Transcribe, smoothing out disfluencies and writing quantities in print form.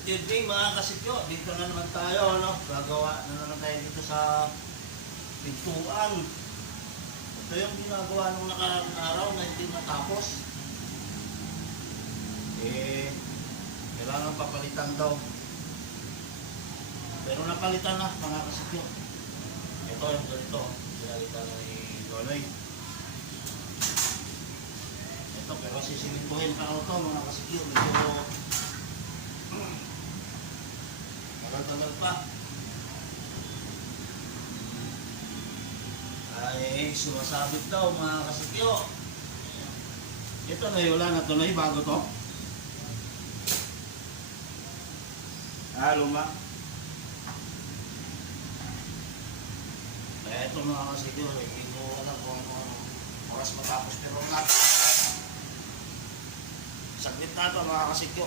Good evening mga kasikyo, dito na naman tayo, no? Gagawa na naman tayo dito sa pintuan. Ito yung ginagawa nung nakaraang araw na hindi natapos. Kailangan papalitan daw. Pero napalitan na mga kasikyo. Ito yung ganito, pinalitan ni Loloy. Ito, pero sisimintuhin pa ito mga kasikyo. Medyo tagal pa. Ay, sumasabit daw mga kasikyo. Ito na wala na tuloy bago to. Luma. Kaya ito mga kasikyo, hindi ko alam kung oras matapos pero natin. Saglit na ito mga kasikyo.